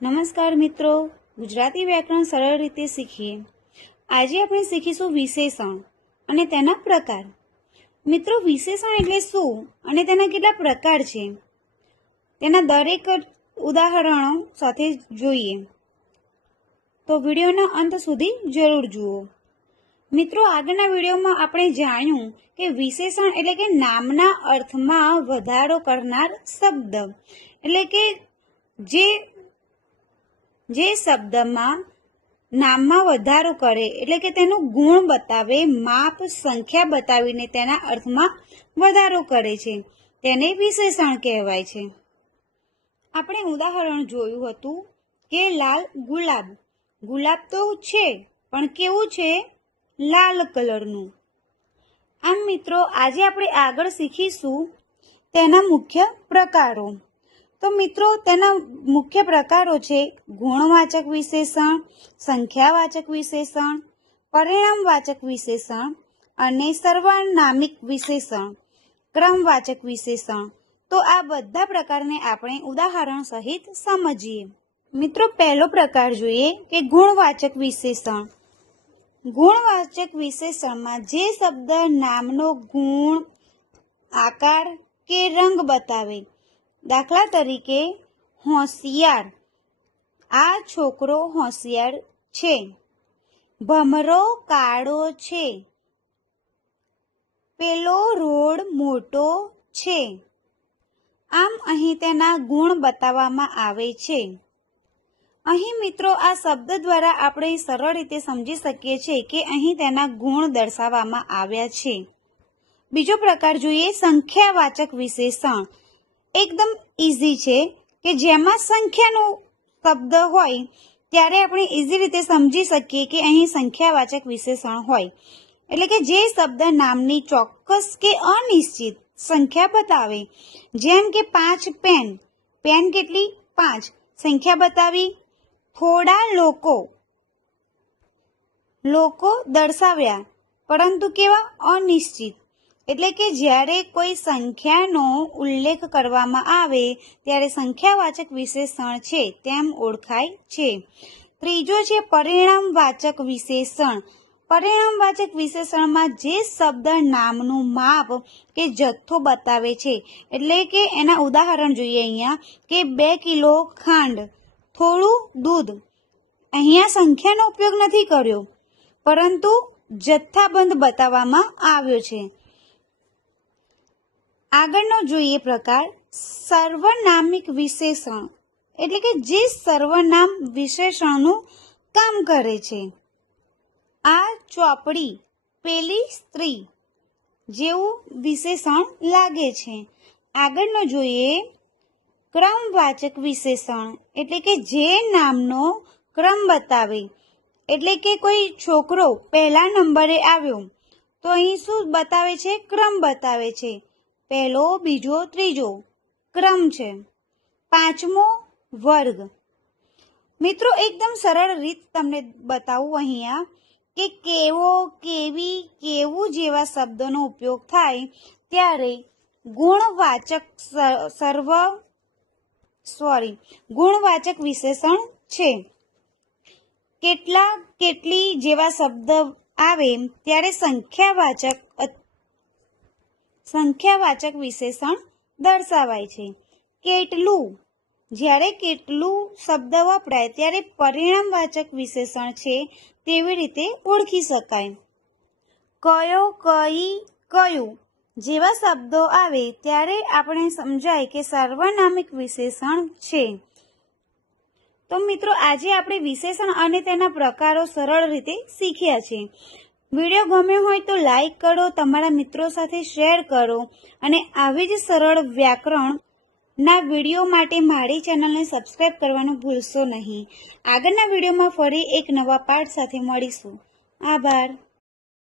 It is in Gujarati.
નમસ્કાર મિત્રો, ગુજરાતી વ્યાકરણ સરળ રીતે શીખીએ. આજે આપણે શીખીશું વિશેષણ અને તેના પ્રકાર. મિત્રો, વિશેષણ એટલે શું અને તેના કેટલા પ્રકાર છે તેના દરેક ઉદાહરણો સાથે જોઈએ તો વિડીયોના અંત સુધી જરૂર જુઓ. મિત્રો, આગળના વિડીયોમાં આપણે જાણ્યું કે વિશેષણ એટલે કે નામના અર્થમાં વધારો કરનાર શબ્દ, એટલે કે જે શબ્દમાં નામમાં વધારો કરે એટલે કે તેનું ગુણ બતાવે, માપ, સંખ્યા બતાવીને તેના અર્થમાં વધારો કરે છે તેને વિશેષણ કહેવાય છે. આપણે ઉદાહરણ જોયું હતું કે લાલ ગુલાબ. ગુલાબ તો છે પણ કેવું છે? લાલ કલરનું. આમ મિત્રો, આજે આપણે આગળ શીખીશું તેના મુખ્ય પ્રકારો. તો મિત્રો, તેના મુખ્ય પ્રકારો છે ગુણવાચક વિશેષણ, સંખ્યાવાચક વિશેષણ, પરિણામવાચક વિશેષણ અને સર્વનામિક વિશેષણ, ક્રમવાચક વિશેષણ. તો આ બધા પ્રકારને આપણે ઉદાહરણ સહિત સમજીએ. મિત્રો, પહેલો પ્રકાર જોઈએ કે ગુણવાચક વિશેષણ. ગુણવાચક વિશેષણમાં જે શબ્દ નામનો ગુણ, આકાર કે રંગ બતાવે, દાખલા તરીકે હોશિયાર, આ છોકરો હોશિયાર છે. ભમરો કાળો છે. પેલો રોડ મોટો છે. આમ અહીં તેના ગુણ બતાવવામાં આવે છે. અહીં મિત્રો, આ શબ્દ દ્વારા આપણે સરળ રીતે સમજી શકીએ છીએ કે અહીં તેના ગુણ દર્શાવવામાં આવ્યા છે. બીજો પ્રકાર જોઈએ સંખ્યાવાચક વિશેષણ. એકદમ ઇઝી છે કે જેમાં સંખ્યાનો શબ્દ હોય ત્યારે આપણે ઇઝી રીતે સમજી શકીએ કે અહીં સંખ્યાવાચક વિશેષણ હોય, એટલે કે જે શબ્દ નામની ચોક્કસ કે અનિશ્ચિત સંખ્યા બતાવે, જેમ કે 5 પેન. પેન કેટલી? 5. સંખ્યા બતાવી. થોડા લોકો દર્શાવ્યા, પરંતુ કેવા? અનિશ્ચિત. એટલે કે જ્યારે કોઈ સંખ્યાનો ઉલ્લેખ કરવામાં આવે ત્યારે સંખ્યાવાચક વિશેષણ છે તેમ ઓળખાય છે. ત્રીજો છે પરિણામવાચક વિશેષણ. પરિણામવાચક વિશેષણમાં જે શબ્દ નામનું માપ કે જથ્થો બતાવે છે, એટલે કે એના ઉદાહરણ જોઈએ અહીંયા કે 2 કિલો ખાંડ, થોડું દૂધ. અહીંયા સંખ્યાનો ઉપયોગ નથી કર્યો, પરંતુ જથ્થાબંધ બતાવવામાં આવ્યો છે. આગળનો જોઈએ પ્રકાર સર્વનામિક વિશેષણ, એટલે કે જે સર્વનામ વિશેષણનું કામ કરે છે. આ ચોપડી પેલી સ્ત્રી જેવું વિશેષણ લાગે છે. આગળનો જોઈએ ક્રમવાચક વિશેષણ, એટલે કે જે નામનો ક્રમ બતાવે, એટલે કે કોઈ છોકરો પહેલા નંબરે આવ્યો તો અહીં શું બતાવે છે? ક્રમ બતાવે છે. પહેલો, બીજો, ત્રીજો ક્રમ છે. 5મો વર્ગ. મિત્રો, એકદમ સરળ રીત તમને બતાવું અહીંયા કે કેવો, કેવી, કેવું જેવા શબ્દોનો ઉપયોગ થાય ત્યારે ગુણવાચક વિશેષણ છે. કેટલા, કેટલી જેવા શબ્દ આવે ત્યારે સંખ્યાવાચક વિશેષણ દર્શાવાય છે. કેટલું, જ્યારે કેટલું શબ્દ વપરાય ત્યારે પરિણામવાચક વિશેષણ છે તેવી રીતે ઓળખી શકાય. કયો, કઈ, કયું જેવા શબ્દો આવે ત્યારે આપણે સમજાય કે સર્વનામિક વિશેષણ છે. તો મિત્રો, આજે આપણે વિશેષણ અને તેના પ્રકારો સરળ રીતે શીખ્યા છે. વિડીયો ગમ્યો હોય તો લાઈક કરો, તમારા મિત્રો સાથે શેર કરો અને આવી જ સરળ વ્યાકરણના વિડીયો માટે મારી ચેનલને સબસ્ક્રાઈબ કરવાનું ભૂલશો નહીં. આગળના વિડીયોમાં ફરી એક નવા પાઠ સાથે મળીશું. આભાર.